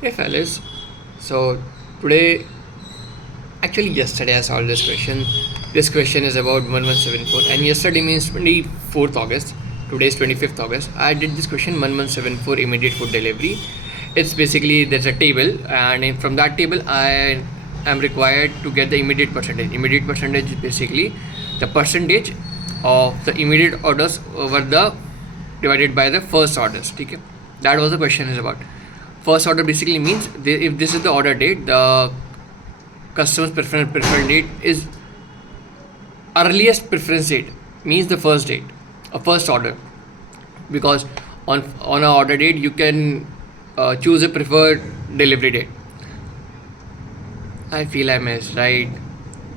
Hey fellas, so today, actually yesterday I solved this question. This question is about 1174 and yesterday means 24th August. Today is 25th August. I did this question 1174 immediate food delivery. It's basically there's a table and from that table I am required to get the immediate percentage. Immediate percentage is basically the percentage of the immediate orders over the divided by the first orders. Okay? That was the question is about. First order basically means if this is the order date, the customer's preference date is earliest preference date means the first date, a first order, because on a order date you can choose a preferred delivery date. I feel I missed, right?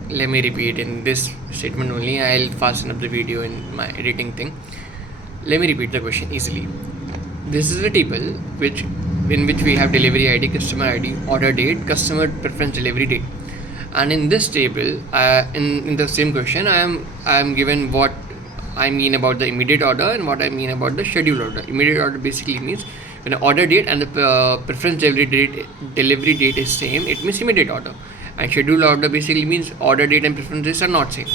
Let me repeat in this statement only. I'll fasten up the video in my editing thing. Let me repeat the question easily. This is a table in which we have delivery ID, customer ID, order date, customer preference delivery date, and in this table, in the same question, I am given what I mean about the immediate order and what I mean about the scheduled order. Immediate order basically means when the order date and the preference delivery date is same, it means immediate order, and scheduled order basically means order date and preferences are not same.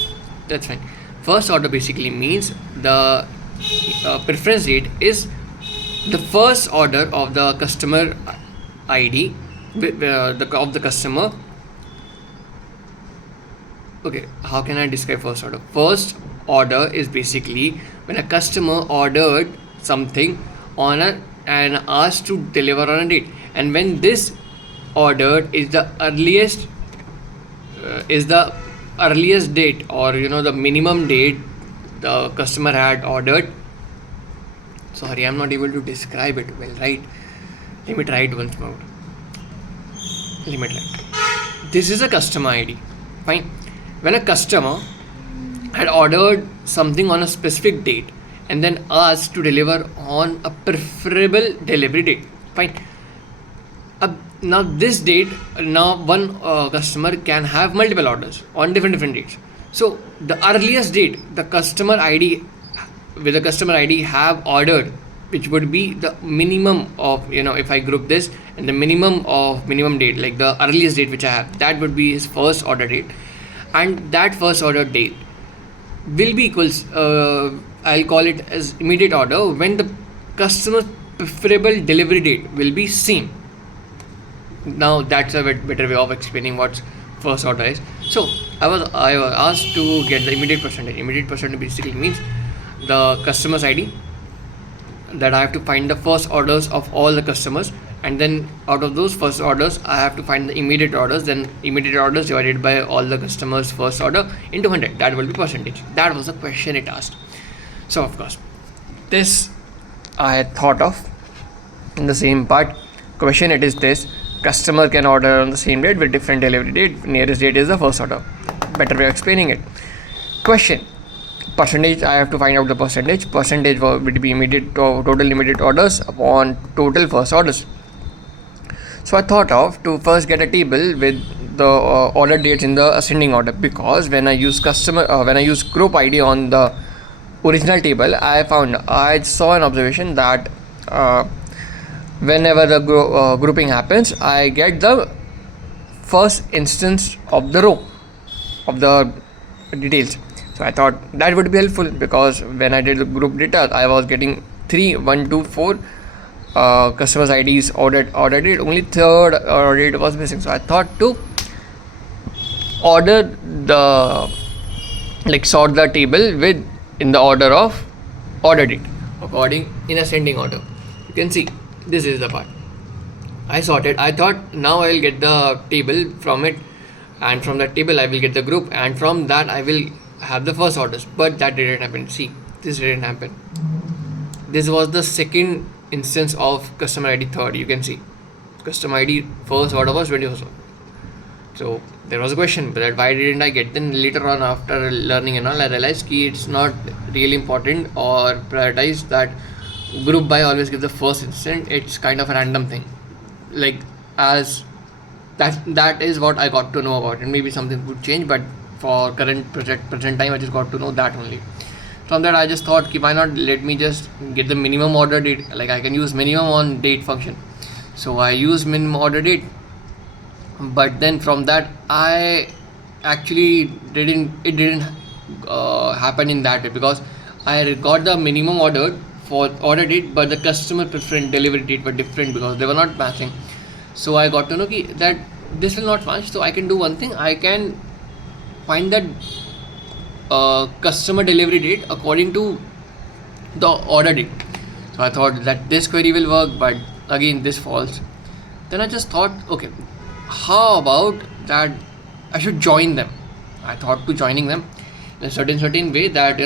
That's fine. First order basically means the preference date is the first order of the customer ID of the customer. Okay, how can I describe first order? First order is basically when a customer ordered something on a and asked to deliver on a date, and when this ordered is the earliest date, or the minimum date the customer had ordered. Sorry, I'm not able to describe it well, right? Let me try it once more. Let me try. This is a customer ID. Fine. When a customer had ordered something on a specific date and then asked to deliver on a preferable delivery date. Fine. Now this date, now one customer can have multiple orders on different dates. So the earliest date the customer ID with the customer ID have ordered, which would be the minimum of, if I group this and the minimum date, like the earliest date which I have, that would be his first order date, and that first order date will be equals, I'll call it as immediate order when the customer's preferable delivery date will be same. Now that's a better way of explaining what first order is. So I was asked to get the immediate percentage. Immediate percentage basically means the customer's ID, that I have to find the first orders of all the customers, and then out of those first orders I have to find the immediate orders, then immediate orders divided by all the customers first order into 100, that will be percentage. That was the question it asked. So of course this I had thought of in the same part. Question it is this: customer can order on the same date with different delivery date, nearest date is the first order. Better way of explaining it. Question: percentage, I have to find out the percentage. Percentage would be total immediate orders upon total first orders. So I thought of to first get a table with the order dates in the ascending order, because when I use group ID on the original table, I saw an observation that whenever the grouping happens, I get the first instance of the row of the details. So I thought that would be helpful, because when I did the group data, I was getting 3, 1, 2, 4 customers IDs ordered date. Only third order date was missing. So I thought to sort the table with in the order of order date, according in ascending order. You can see this is the part I sorted. I thought now I will get the table from it, and from that table I will get the group, and from that I will have the first orders, but that didn't happen. See, this didn't happen. This was the second instance of customer ID third. You can see customer ID first order was 21st. So there was a question that why didn't I get. Then later on, after learning and all, I realized it's not really important or prioritized that group by always give the first instant. It's kind of a random thing, like as that is what I got to know about it. Maybe something would change, but for present time I just got to know that only. From that I just thought, why not let me just get the minimum order date, like I can use minimum on date function. So I used minimum order date, but then from that I actually didn't happen in that way, because I got the minimum order for order date, but the customer preferred delivery date were different because they were not matching. So I got to know that this will not match. So I can do one thing. I can find that customer delivery date according to the order date. So I thought that this query will work, but again this false. Then I just thought, okay, how about that I should join them. I thought to joining them in a certain way, that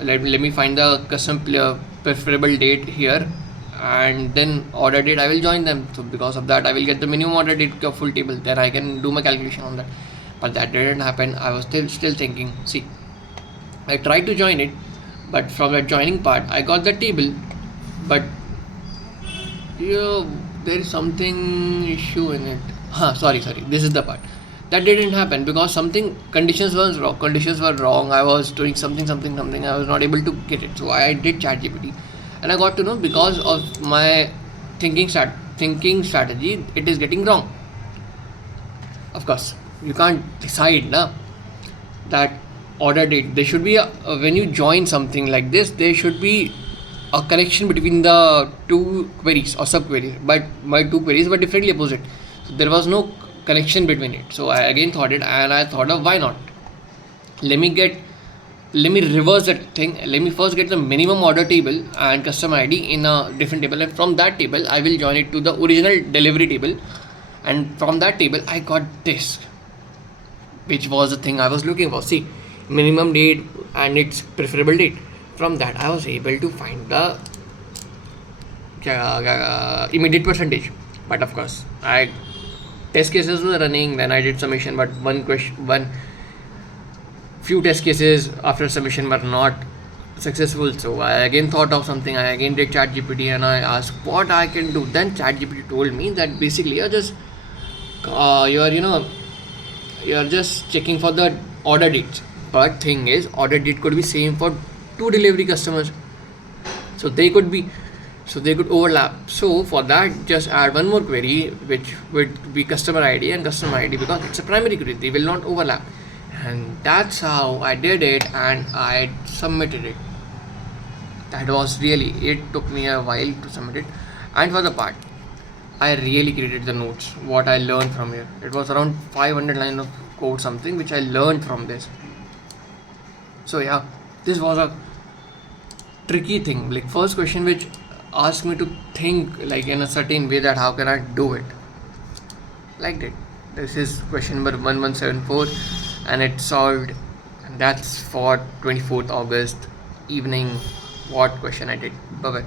let me find the custom preferable date here, and then order date I will join them. So because of that I will get the minimum order date of full table, then I can do my calculation on that. But that didn't happen. I was still thinking, see, I tried to join it, but from the joining part I got the table, but there is something issue in it. Sorry, this is the part that didn't happen, because something conditions were wrong. I was doing something, I was not able to get it. So I did chat GPT, and I got to know, because of my thinking strategy, it is getting wrong. Of course you can't decide na, that order date. There should be when you join something like this, there should be a connection between the two queries or sub queries, but my two queries were differently opposite. So there was no connection between it. So I again thought it, and I thought of, why not, let me reverse that thing. Let me first get the minimum order table and customer ID in a different table, and from that table I will join it to the original delivery table, and from that table I got this, which was the thing I was looking for. See, minimum date and its preferable date. From that I was able to find the immediate percentage. But of course, test cases were running. Then I did submission, but few test cases after submission were not successful. So I again thought of something. I again did chat GPT, and I asked what I can do. Then chat GPT told me that basically you're just you're just checking for the order dates. But thing is, order date could be same for two delivery customers, so they could overlap. So for that, just add one more query, which would be customer ID and customer ID, because it's a primary query, they will not overlap. And that's how I did it, and I submitted it. It took me a while to submit it. And for the part, I really created the notes, what I learned from here. It was around 500 lines of code, something which I learned from this. So yeah, this was a tricky thing. Like, first question which asked me to think like in a certain way, that how can I do it like that. This is question number 1174, and it's solved. And that's for 24th August evening, what question I did. Bye bye.